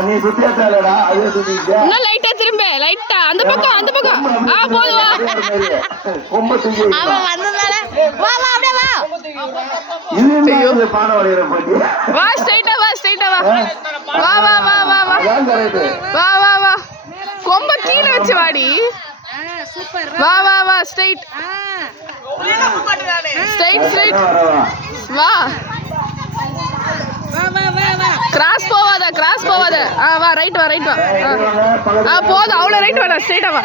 நீ அதே இன்னும் லைட்டா திரும்ப லைட்டா அந்த பக்கம் அந்த பக்கம். ஆ வா. கொம்ப தூக்கி வா வா அப்படியே வா. இது என்ன இது பானை வளையிற பாட்டி வா ஸ்ட்ரைட்டா வா ஸ்ட்ரைட்டா வா. வா வா வா வா வா. வா வா வா. கொம்ப கீழே வச்சு வாடி. சூப்பர் வா வா வா ஸ்ட்ரைட் ஸ்ட்ரைட் ஸ்ட்ரைட் வா வா வா வா வா கிராஸ் போவாத கிராஸ் போவாத ஆ வா ரைட் வா ரைட் வா ஆ. போதும் அவ்வளோ ரைட் வாடா ஸ்ட்ரைட்டா வா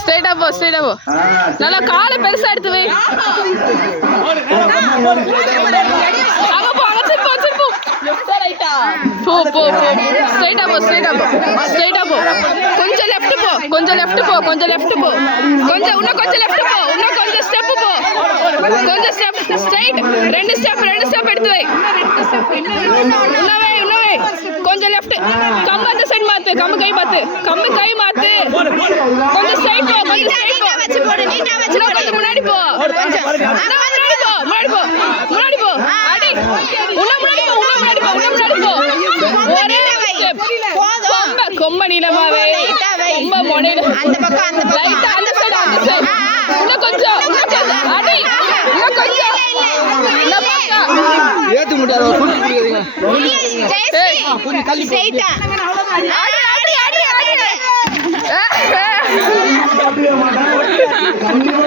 ஸ்ட்ரைட்டா போ ஸ்ட்ரைட்டா போ நல்லா காலை பெருசா எடுத்து வை ஸ்ட்ரைட்டா போ ஸ்ட்ரைட்டா போ ஸ்ட்ரைட்டா போ கொஞ்சம் லெஃப்ட் போ கொஞ்சம் லெஃப்ட் போ கொஞ்சம் லெஃப்ட் போ. கொஞ்சம் இன்னும் கொஞ்சம் லெஃப்ட் போ இன்னும் கொஞ்சம் ஸ்டெப் போ. கொஞ்சம் ஸ்டெப் ஸ்ட்ரைட் ரெண்டு ஸ்டெப் ரெண்டு ஸ்டெப் எடுத்து வை. இன்னும் வை இன்னும் வை. கொஞ்சம் லெஃப்ட் கம்பு அந்த சைடு மாத்து கம்பு கை மாத்து. கம்பு கை மாத்து. கொஞ்சம் ஸ்ட்ரைட் போ கொஞ்சம் ஸ்ட்ரைட் போ. வச்சு போடு நீட்டா வச்சு இன்னும் கொஞ்சம் முன்னாடி போ. முன்னாடி போ முன்னாடி போ. முன்னாடி போ அடி இன்னும் முன்னாடி போ இன்னும் முன்னாடி போ இன்னும் முன்னாடி போ. கொம்ப நீளமாவே. ரொம்ப முனையில அந்த பக்கம் அந்த பக்கம் அந்த சைடு அந்த சைடு இன்னும் கொஞ்சம் அடி இன்னும் கொஞ்சம். இன்னும் பக்கம். ஏத்து முடியாது புடி புடிங்க ஏய் புடி கள்ளி போடு அடி அடி அடி அடி. அப்படியே மாட்டான்.